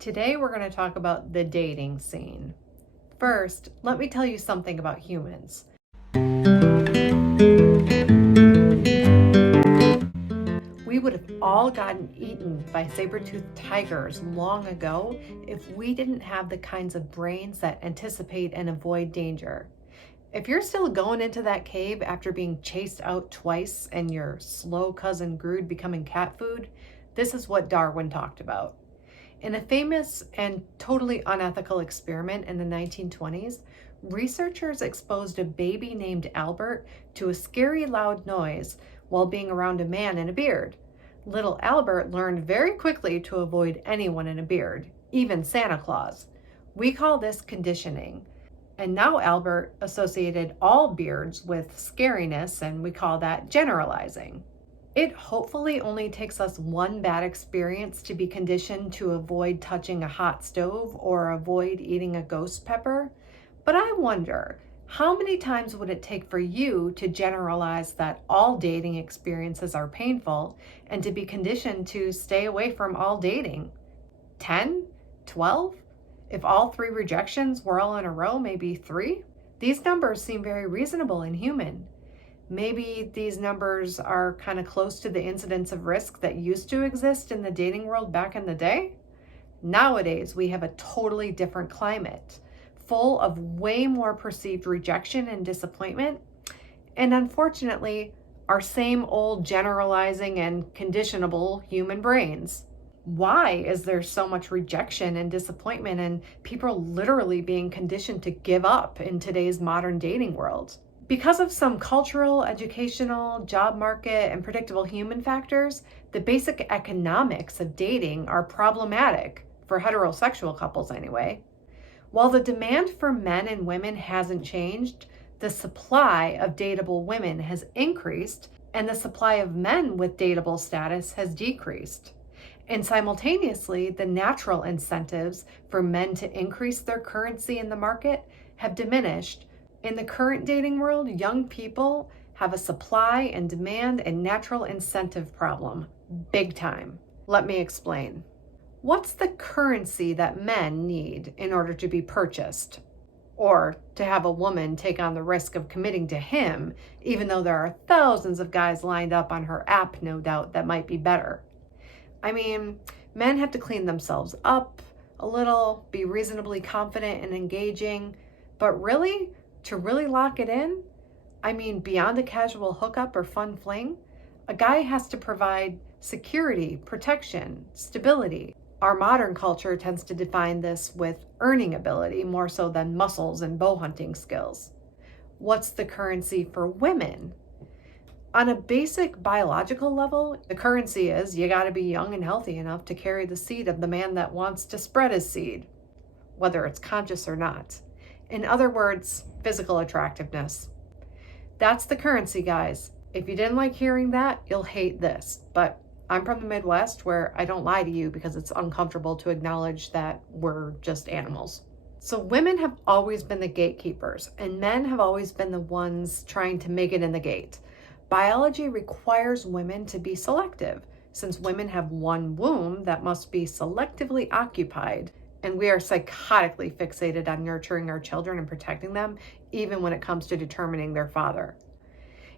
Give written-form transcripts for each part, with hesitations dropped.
Today we're going to talk about the dating scene. First, let me tell you something about humans. We would have all gotten eaten by saber-toothed tigers long ago if we didn't have the kinds of brains that anticipate and avoid danger. If you're still going into that cave after being chased out twice and your slow cousin Grood becoming cat food, this is what Darwin talked about. In a famous and totally unethical experiment in the 1920s, researchers exposed a baby named Albert to a scary loud noise while being around a man in a beard. Little Albert learned very quickly to avoid anyone in a beard, even Santa Claus. We call this conditioning. And now Albert associated all beards with scariness, and we call that generalizing. It hopefully only takes us one bad experience to be conditioned to avoid touching a hot stove or avoid eating a ghost pepper. But I wonder, how many times would it take for you to generalize that all dating experiences are painful and to be conditioned to stay away from all dating? 10? 12? If all 3 rejections were all in a row, maybe 3? These numbers seem very reasonable and human. Maybe these numbers are kind of close to the incidence of risk that used to exist in the dating world back in the day. Nowadays, we have a totally different climate, full of way more perceived rejection and disappointment, and unfortunately, our same old generalizing and conditionable human brains. Why is there so much rejection and disappointment and people literally being conditioned to give up in today's modern dating world? Because of some cultural, educational, job market, and predictable human factors, the basic economics of dating are problematic, for heterosexual couples anyway. While the demand for men and women hasn't changed, the supply of dateable women has increased, and the supply of men with dateable status has decreased. And simultaneously, the natural incentives for men to increase their currency in the market have diminished. In the current dating world, young people have a supply and demand and natural incentive problem, big time. Let me explain. What's the currency that men need in order to be purchased? Or to have a woman take on the risk of committing to him, even though there are thousands of guys lined up on her app, no doubt, that might be better? I mean, men have to clean themselves up a little, be reasonably confident and engaging, but really, to really lock it in, I mean, beyond a casual hookup or fun fling, a guy has to provide security, protection, stability. Our modern culture tends to define this with earning ability more so than muscles and bow hunting skills. What's the currency for women? On a basic biological level, the currency is you got to be young and healthy enough to carry the seed of the man that wants to spread his seed, whether it's conscious or not. In other words, physical attractiveness. That's the currency, guys. If you didn't like hearing that, you'll hate this. But I'm from the Midwest, where I don't lie to you because it's uncomfortable to acknowledge that we're just animals. So women have always been the gatekeepers, and men have always been the ones trying to make it in the gate. Biology requires women to be selective, since women have one womb that must be selectively occupied. And we are psychotically fixated on nurturing our children and protecting them, even when it comes to determining their father.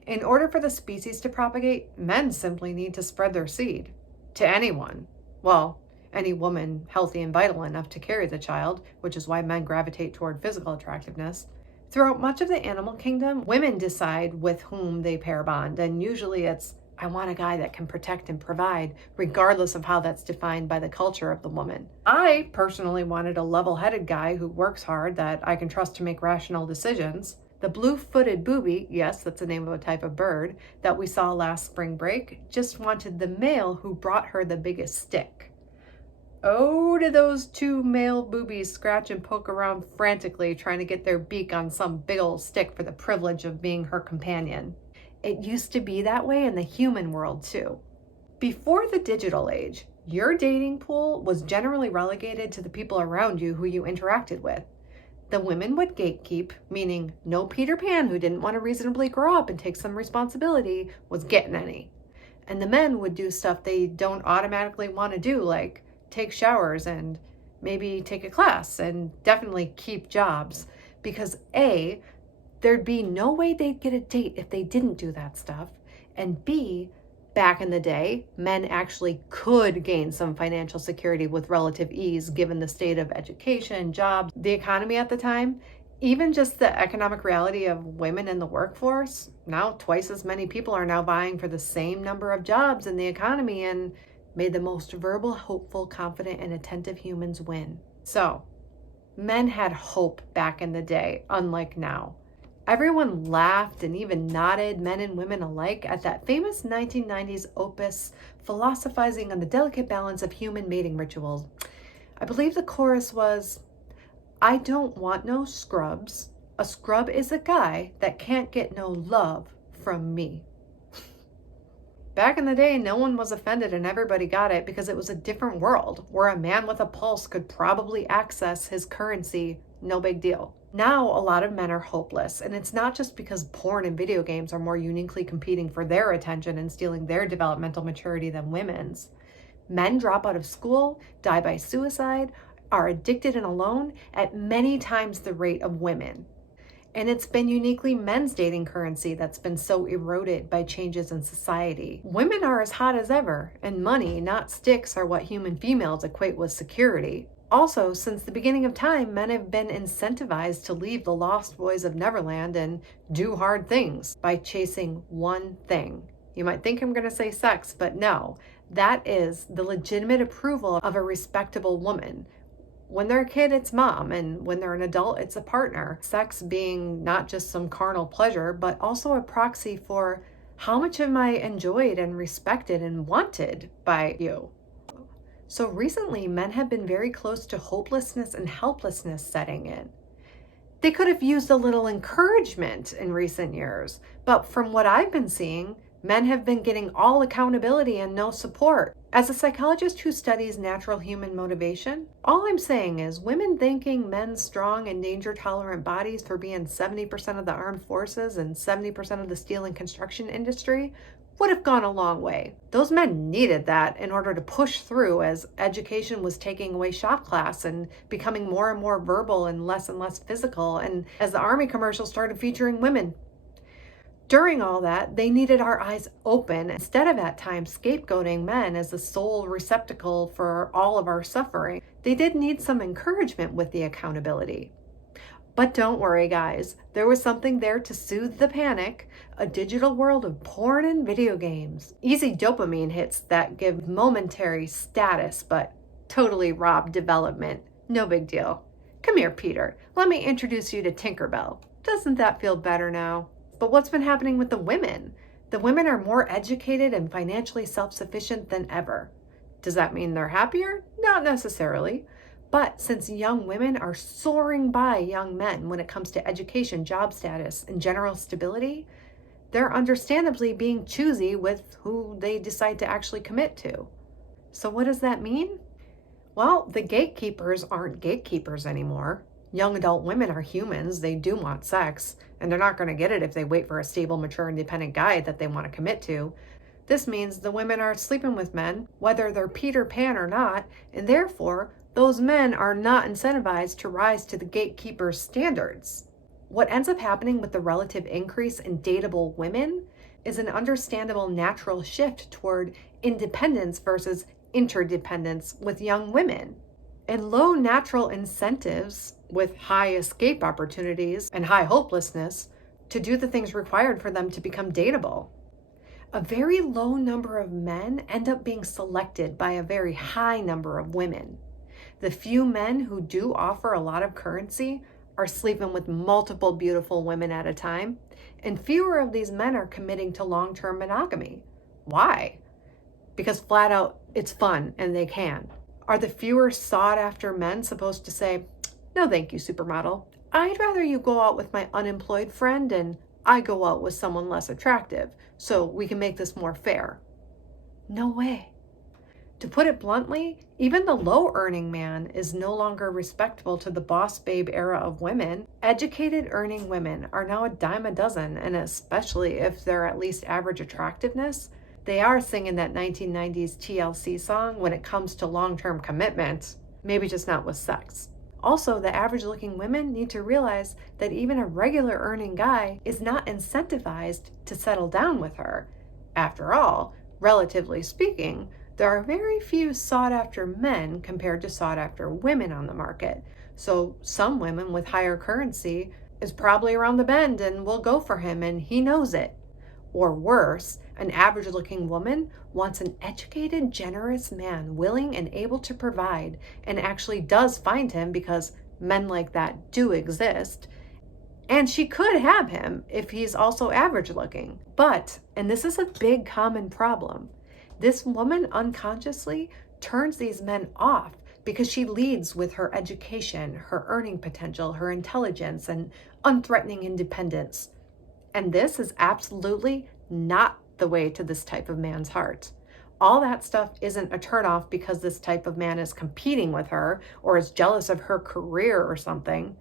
In order for the species to propagate, men simply need to spread their seed to anyone. Well, any woman healthy and vital enough to carry the child, which is why men gravitate toward physical attractiveness. Throughout much of the animal kingdom, women decide with whom they pair bond, and usually it's, I want a guy that can protect and provide, regardless of how that's defined by the culture of the woman. I personally wanted a level-headed guy who works hard that I can trust to make rational decisions. The blue-footed booby, yes, that's the name of a type of bird, that we saw last spring break, just wanted the male who brought her the biggest stick. Oh, did those 2 male boobies scratch and poke around frantically trying to get their beak on some big old stick for the privilege of being her companion. It used to be that way in the human world too. Before the digital age, your dating pool was generally relegated to the people around you who you interacted with. The women would gatekeep, meaning no Peter Pan who didn't want to reasonably grow up and take some responsibility was getting any. And the men would do stuff they don't automatically want to do, like take showers and maybe take a class, and definitely keep jobs. Because A, there'd be no way they'd get a date if they didn't do that stuff. And B, back in the day, men actually could gain some financial security with relative ease given the state of education, jobs, the economy at the time. Even just the economic reality of women in the workforce, now twice as many people are now vying for the same number of jobs in the economy, and may the most verbal, hopeful, confident, and attentive humans win. So, men had hope back in the day, unlike now. Everyone laughed and even nodded, men and women alike, at that famous 1990s opus philosophizing on the delicate balance of human mating rituals. I believe the chorus was, "I don't want no scrubs. A scrub is a guy that can't get no love from me." Back in the day, no one was offended and everybody got it because it was a different world where a man with a pulse could probably access his currency, no big deal. Now, a lot of men are hopeless, and it's not just because porn and video games are more uniquely competing for their attention and stealing their developmental maturity than women's. Men drop out of school, die by suicide, are addicted and alone at many times the rate of women. And it's been uniquely men's dating currency that's been so eroded by changes in society. Women are as hot as ever, and money, not sticks, are what human females equate with security. Also, since the beginning of time, men have been incentivized to leave the lost boys of Neverland and do hard things by chasing one thing. You might think I'm going to say sex, but no. That is the legitimate approval of a respectable woman. When they're a kid, it's mom, and when they're an adult, it's a partner. Sex being not just some carnal pleasure, but also a proxy for how much am I enjoyed and respected and wanted by you. So recently, men have been very close to hopelessness and helplessness setting in. They could have used a little encouragement in recent years, but from what I've been seeing, men have been getting all accountability and no support. As a psychologist who studies natural human motivation, all I'm saying is women thanking men's strong and danger-tolerant bodies for being 70% of the armed forces and 70% of the steel and construction industry would have gone a long way. Those men needed that in order to push through as education was taking away shop class and becoming more and more verbal and less physical, and as the Army commercials started featuring women. During all that, they needed our eyes open instead of at times scapegoating men as the sole receptacle for all of our suffering. They did need some encouragement with the accountability. But don't worry, guys. There was something there to soothe the panic, a digital world of porn and video games. Easy dopamine hits that give momentary status, but totally rob development. No big deal. Come here, Peter. Let me introduce you to Tinkerbell. Doesn't that feel better now? But what's been happening with the women? The women are more educated and financially self-sufficient than ever. Does that mean they're happier? Not necessarily. But since young women are soaring by young men when it comes to education, job status, and general stability, they're understandably being choosy with who they decide to actually commit to. So what does that mean? Well, the gatekeepers aren't gatekeepers anymore. Young adult women are humans. They do want sex, and they're not going to get it if they wait for a stable, mature, independent guy that they want to commit to. This means the women are sleeping with men, whether they're Peter Pan or not, and therefore, those men are not incentivized to rise to the gatekeeper's standards. What ends up happening with the relative increase in dateable women is an understandable natural shift toward independence versus interdependence with young women. And low natural incentives with high escape opportunities and high hopelessness to do the things required for them to become dateable. A very low number of men end up being selected by a very high number of women. The few men who do offer a lot of currency are sleeping with multiple beautiful women at a time, and fewer of these men are committing to long-term monogamy. Why? Because flat out, it's fun and they can. Are the fewer sought-after men supposed to say, "No thank you, supermodel. I'd rather you go out with my unemployed friend and I go out with someone less attractive so we can make this more fair"? No way. To put it bluntly, even the low-earning man is no longer respectable to the boss babe era of women. Educated earning women are now a dime a dozen, and especially if they're at least average attractiveness, they are singing that 1990s TLC song when it comes to long-term commitment. maybe just not with sex. Also, the average looking women need to realize that even a regular earning guy is not incentivized to settle down with her. After all, relatively speaking, there are very few sought after men compared to sought after women on the market. So some women with higher currency is probably around the bend and will go for him, and he knows it. Or worse, an average looking woman wants an educated, generous man willing and able to provide, and actually does find him because men like that do exist. And she could have him if he's also average looking. But, and this is a big common problem, this woman unconsciously turns these men off because she leads with her education, her earning potential, her intelligence, and unthreatening independence. And this is absolutely not the way to this type of man's heart. All that stuff isn't a turnoff because this type of man is competing with her or is jealous of her career or something.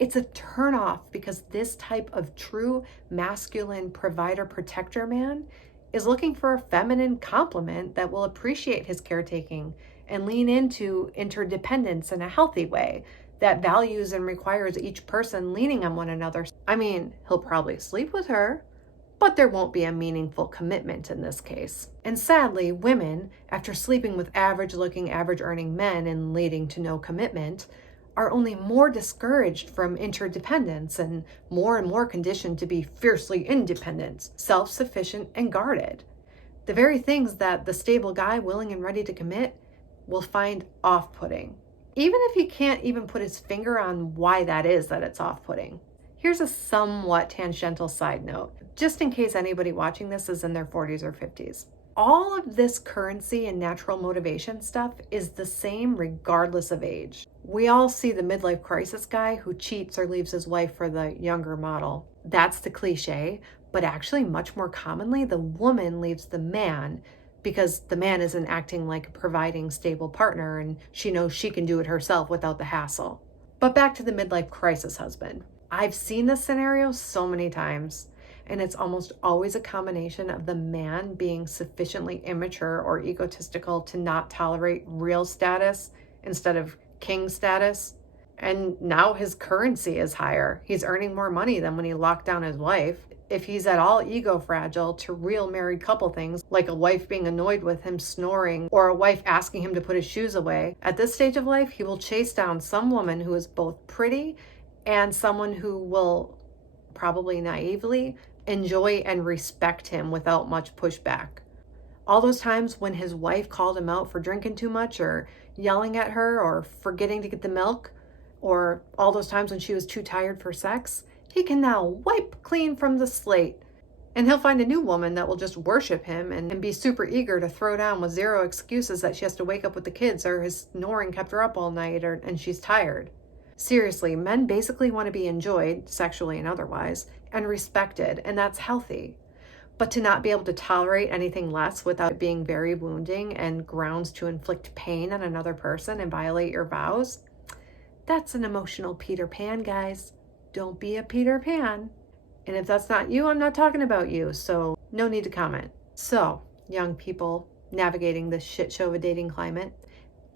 It's a turnoff because this type of true masculine provider protector man is looking for a feminine complement that will appreciate his caretaking and lean into interdependence in a healthy way that values and requires each person leaning on one another. I mean, he'll probably sleep with her, but there won't be a meaningful commitment in this case. And sadly, women, after sleeping with average looking, average earning men and leading to no commitment, are only more discouraged from interdependence and more conditioned to be fiercely independent, self-sufficient, and guarded. The very things that the stable guy willing and ready to commit will find off-putting, even if he can't even put his finger on why that is that it's off-putting. Here's a somewhat tangential side note, just in case anybody watching this is in their 40s or 50s. All of this currency and natural motivation stuff is the same regardless of age. We all see the midlife crisis guy who cheats or leaves his wife for the younger model. That's the cliche, but actually much more commonly, the woman leaves the man because the man isn't acting like a providing, stable partner and she knows she can do it herself without the hassle. But back to the midlife crisis husband. I've seen this scenario so many times, and it's almost always a combination of the man being sufficiently immature or egotistical to not tolerate real status instead of king status. And now his currency is higher. He's earning more money than when he locked down his wife. If he's at all ego fragile to real married couple things, like a wife being annoyed with him snoring or a wife asking him to put his shoes away, at this stage of life, he will chase down some woman who is both pretty and someone who will probably naively enjoy and respect him without much pushback. All those times when his wife called him out for drinking too much or yelling at her or forgetting to get the milk, or all those times when she was too tired for sex, he can now wipe clean from the slate. And he'll find a new woman that will just worship him and be super eager to throw down with zero excuses that she has to wake up with the kids or his snoring kept her up all night and she's tired. Seriously, men basically want to be enjoyed, sexually and otherwise, and respected, and that's healthy. But to not be able to tolerate anything less without it being very wounding and grounds to inflict pain on another person and violate your vows, that's an emotional Peter Pan, guys. Don't be a Peter Pan. And if that's not you, I'm not talking about you, so no need to comment. So, young people navigating this shit show of a dating climate,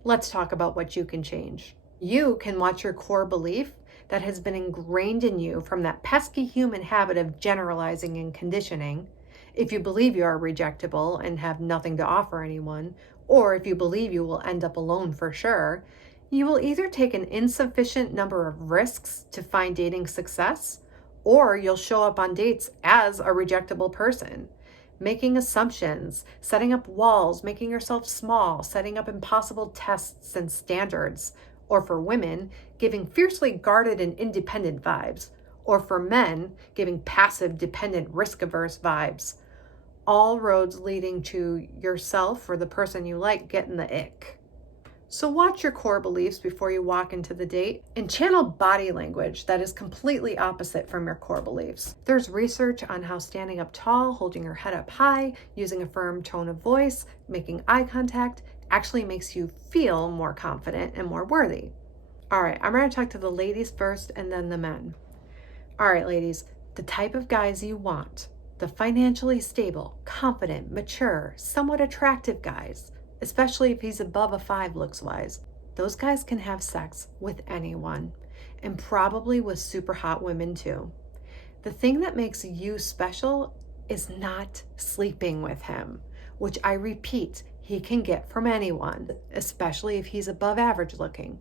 let's talk about what you can change. You can watch your core belief that has been ingrained in you from that pesky human habit of generalizing and conditioning. If you believe you are rejectable and have nothing to offer anyone, or if you believe you will end up alone for sure, you will either take an insufficient number of risks to find dating success, or you'll show up on dates as a rejectable person, making assumptions, setting up walls, making yourself small, setting up impossible tests and standards, or for women, giving fiercely guarded and independent vibes, or for men, giving passive, dependent, risk-averse vibes. All roads leading to yourself or the person you like getting the ick. So watch your core beliefs before you walk into the date and channel body language that is completely opposite from your core beliefs. There's research on how standing up tall, holding your head up high, using a firm tone of voice, making eye contact, actually makes you feel more confident and more worthy. All right, I'm going to talk to the ladies first and then the men. All right, ladies, the type of guys you want, the financially stable, confident, mature, somewhat attractive guys, especially if he's above a 5 looks-wise. Those guys can have sex with anyone, and probably with super hot women too. The thing that makes you special is not sleeping with him, which I repeat, he can get from anyone, especially if he's above average looking.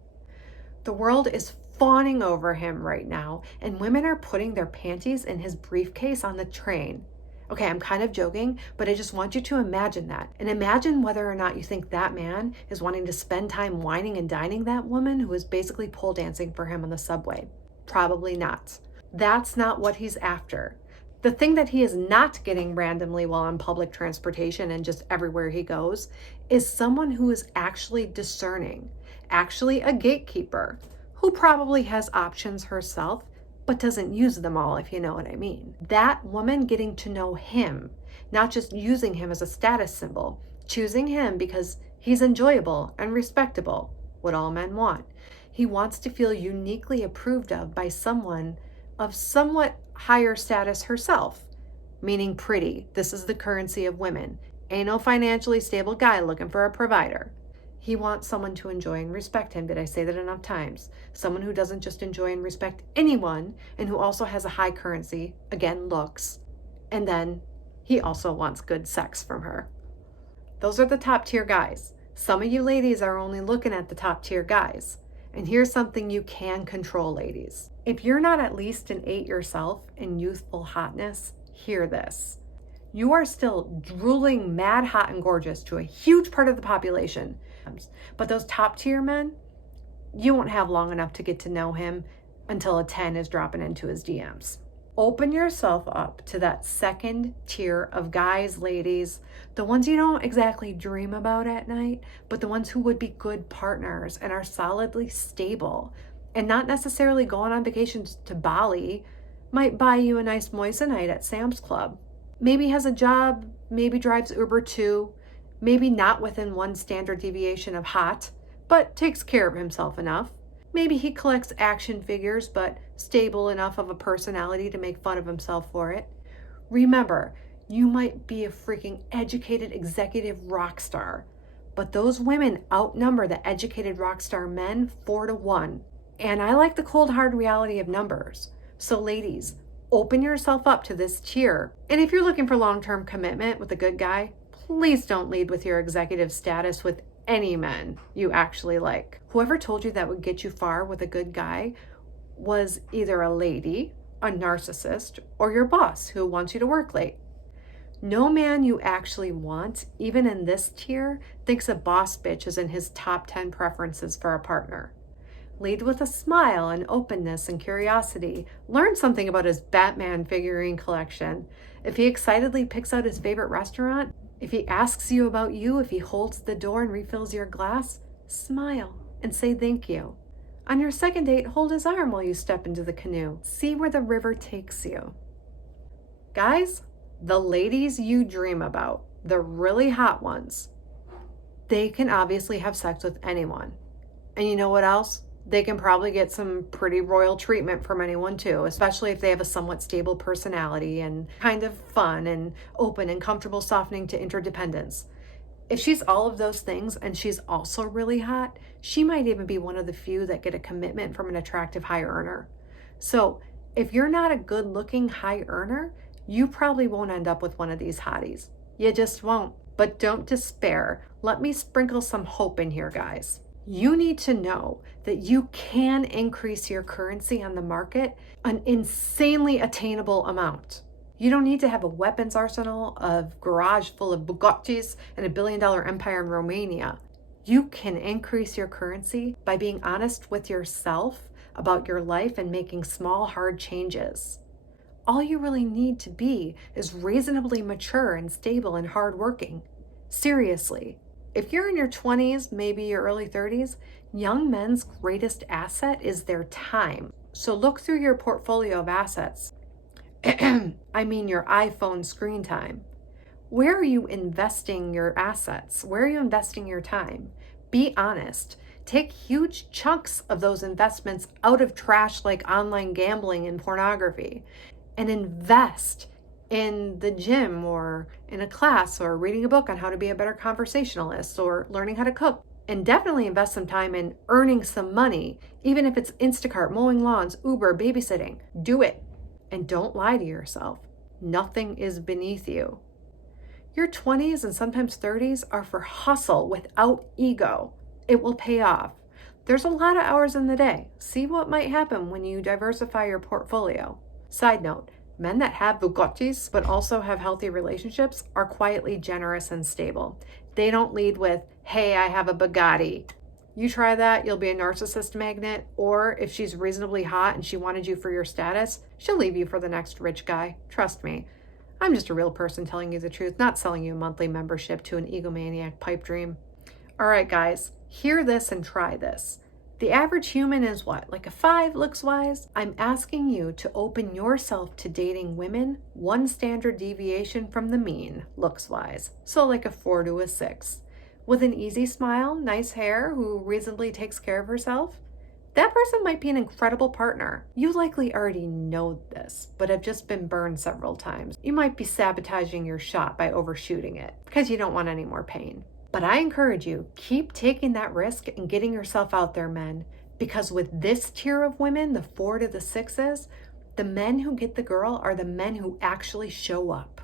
The world is fawning over him right now, and women are putting their panties in his briefcase on the train. Okay, I'm kind of joking, but I just want you to imagine that. And imagine whether or not you think that man is wanting to spend time whining and dining that woman who is basically pole dancing for him on the subway. Probably not. That's not what he's after. The thing that he is not getting randomly while on public transportation and just everywhere he goes is someone who is actually discerning, actually a gatekeeper, who probably has options herself, but doesn't use them all, if you know what I mean. That woman getting to know him, not just using him as a status symbol, choosing him because he's enjoyable and respectable, what all men want. He wants to feel uniquely approved of by someone of somewhat higher status herself, meaning pretty. This is the currency of women. Ain't no financially stable guy looking for a provider. He wants someone to enjoy and respect him. Did I say that enough times? Someone who doesn't just enjoy and respect anyone, and who also has a high currency, again, looks. And then he also wants good sex from her. Those are the top tier guys. Some of you ladies are only looking at the top tier guys. And here's something you can control, ladies. If you're not at least an 8 yourself in youthful hotness, hear this. You are still drooling mad hot and gorgeous to a huge part of the population. But those top tier men, you won't have long enough to get to know him until a 10 is dropping into his DMs. Open yourself up to that second tier of guys, ladies, the ones you don't exactly dream about at night, but the ones who would be good partners and are solidly stable and not necessarily going on vacations to Bali, might buy you a nice moissanite at Sam's Club. Maybe has a job, maybe drives Uber too, maybe not within one standard deviation of hot, but takes care of himself enough. Maybe he collects action figures, but stable enough of a personality to make fun of himself for it. Remember, you might be a freaking educated executive rock star, but those women outnumber the educated rock star men 4-1. And I like the cold hard reality of numbers. So ladies, open yourself up to this tier. And if you're looking for long-term commitment with a good guy, please don't lead with your executive status with any men you actually like. Whoever told you that would get you far with a good guy was either a lady, a narcissist, or your boss who wants you to work late. No man you actually want, even in this tier, thinks a boss bitch is in his top 10 preferences for a partner. Lead with a smile and openness and curiosity. Learn something about his Batman figurine collection. If he excitedly picks out his favorite restaurant, if he asks you about you, if he holds the door and refills your glass, smile and say thank you. On your second date, hold his arm while you step into the canoe. See where the river takes you. Guys, the ladies you dream about, the really hot ones, they can obviously have sex with anyone. And you know what else? They can probably get some pretty royal treatment from anyone too, especially if they have a somewhat stable personality and kind of fun and open and comfortable, softening to interdependence. If she's all of those things and she's also really hot, she might even be one of the few that get a commitment from an attractive high earner. So if you're not a good looking high earner, you probably won't end up with one of these hotties. You just won't. But don't despair. Let me sprinkle some hope in here, guys. You need to know that you can increase your currency on the market an insanely attainable amount. You don't need to have a weapons arsenal, a garage full of Bugattis, and $1 billion empire in Romania. You can increase your currency by being honest with yourself about your life and making small, hard changes. All you really need to be is reasonably mature and stable and hardworking. Seriously. If you're in your 20s, maybe your early 30s, young men's greatest asset is their time. So look through your portfolio of assets. I mean your iPhone screen time. Where are you investing your assets? Where are you investing your time? Be honest. Take huge chunks of those investments out of trash like online gambling and pornography and invest in the gym or in a class or reading a book on how to be a better conversationalist or learning how to cook. And definitely invest some time in earning some money, even if it's Instacart, mowing lawns, Uber, babysitting. Do it. And don't lie to yourself. Nothing is beneath you. Your 20s and sometimes 30s are for hustle without ego. It will pay off. There's a lot of hours in the day. See what might happen when you diversify your portfolio. Side note, men that have Bugattis but also have healthy relationships are quietly generous and stable. They don't lead with, hey, I have a Bugatti. You try that, you'll be a narcissist magnet, or if she's reasonably hot and she wanted you for your status, she'll leave you for the next rich guy. Trust me. I'm just a real person telling you the truth, not selling you a monthly membership to an egomaniac pipe dream. All right, guys, hear this and try this. The average human is what, like a 5 looks-wise? I'm asking you to open yourself to dating women one standard deviation from the mean, looks-wise. So like a 4 to a 6. With an easy smile, nice hair, who reasonably takes care of herself. That person might be an incredible partner. You likely already know this, but have just been burned several times. You might be sabotaging your shot by overshooting it because you don't want any more pain. But I encourage you, keep taking that risk and getting yourself out there, men, because with this tier of women, the 4 to the 6s, the men who get the girl are the men who actually show up.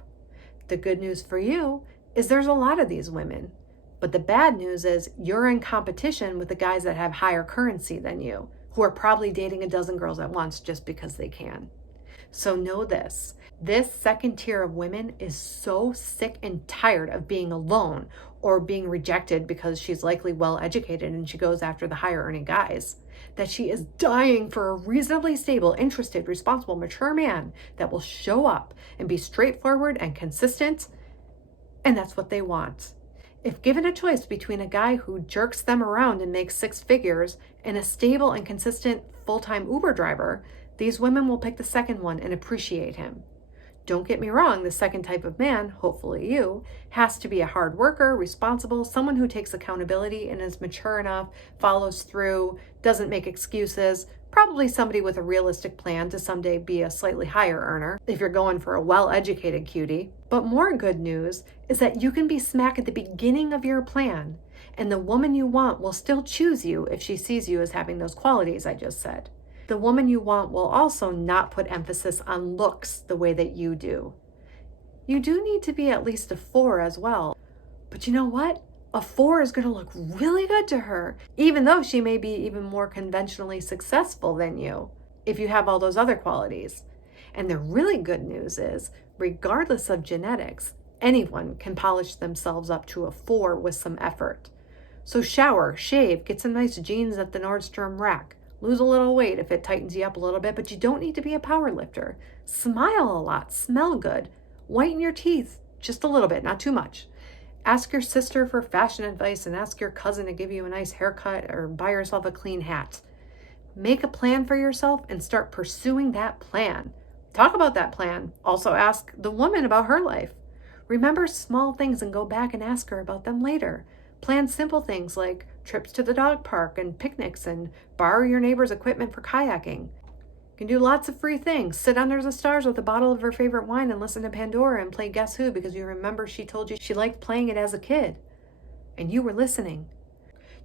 The good news for you is there's a lot of these women. But the bad news is you're in competition with the guys that have higher currency than you, who are probably dating a dozen girls at once just because they can. So know this second tier of women is so sick and tired of being alone or being rejected because she's likely well educated and she goes after the higher earning guys, that she is dying for a reasonably stable, interested, responsible, mature man that will show up and be straightforward and consistent. And that's what they want. If given a choice between a guy who jerks them around and makes 6 figures and a stable and consistent full-time Uber driver, these women will pick the second one and appreciate him. Don't get me wrong, the second type of man, hopefully you, has to be a hard worker, responsible, someone who takes accountability and is mature enough, follows through, doesn't make excuses, probably somebody with a realistic plan to someday be a slightly higher earner if you're going for a well-educated cutie. But more good news is that you can be smack at the beginning of your plan, and the woman you want will still choose you if she sees you as having those qualities I just said. The woman you want will also not put emphasis on looks the way that you do. You do need to be at least a 4 as well. But you know what? A 4 is going to look really good to her, even though she may be even more conventionally successful than you, if you have all those other qualities. And the really good news is, regardless of genetics, anyone can polish themselves up to a 4 with some effort. So shower, shave, get some nice jeans at the Nordstrom rack. Lose a little weight if it tightens you up a little bit, but you don't need to be a power lifter. Smile a lot, smell good. Whiten your teeth just a little bit, not too much. Ask your sister for fashion advice and ask your cousin to give you a nice haircut or buy yourself a clean hat. Make a plan for yourself and start pursuing that plan. Talk about that plan. Also ask the woman about her life. Remember small things and go back and ask her about them later. Plan simple things like trips to the dog park and picnics and borrow your neighbor's equipment for kayaking. You can do lots of free things. Sit under the stars with a bottle of her favorite wine and listen to Pandora and play Guess Who because you remember she told you she liked playing it as a kid. And you were listening.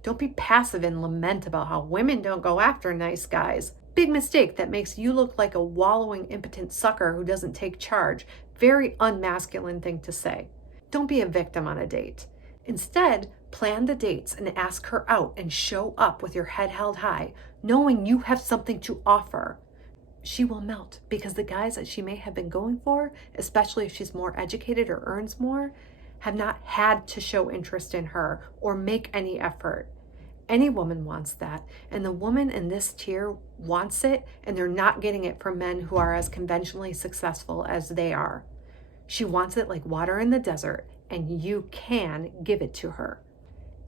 Don't be passive and lament about how women don't go after nice guys. Big mistake that makes you look like a wallowing, impotent sucker who doesn't take charge. Very unmasculine thing to say. Don't be a victim on a date. Instead, plan the dates and ask her out and show up with your head held high, knowing you have something to offer. She will melt because the guys that she may have been going for, especially if she's more educated or earns more, have not had to show interest in her or make any effort. Any woman wants that, and the woman in this tier wants it, and they're not getting it from men who are as conventionally successful as they are. She wants it like water in the desert, and you can give it to her.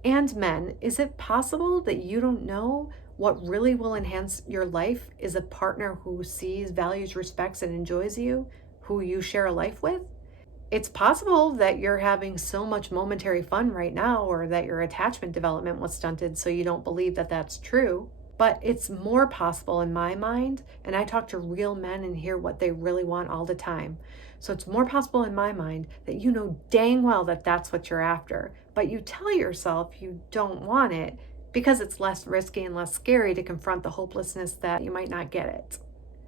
And men, is it possible that you don't know what really will enhance your life is a partner who sees, values, respects, and enjoys you, who you share a life with? It's possible that you're having so much momentary fun right now, or that your attachment development was stunted, so you don't believe that that's true. But it's more possible in my mind, and I talk to real men and hear what they really want all the time. So it's more possible in my mind that you know dang well that that's what you're after, but you tell yourself you don't want it because it's less risky and less scary to confront the hopelessness that you might not get it.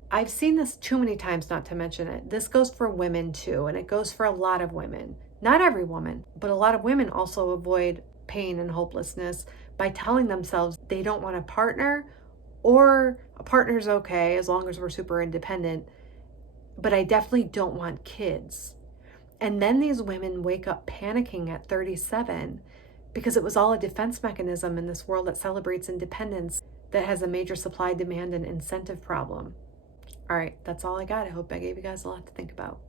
I've seen this too many times not to mention it. This goes for women too, and it goes for a lot of women. Not every woman, but a lot of women also avoid pain and hopelessness by telling themselves they don't want a partner, or a partner's okay as long as we're super independent, but I definitely don't want kids. And then these women wake up panicking at 37 because it was all a defense mechanism in this world that celebrates independence that has a major supply, demand, and incentive problem. All right, that's all I got. I hope I gave you guys a lot to think about.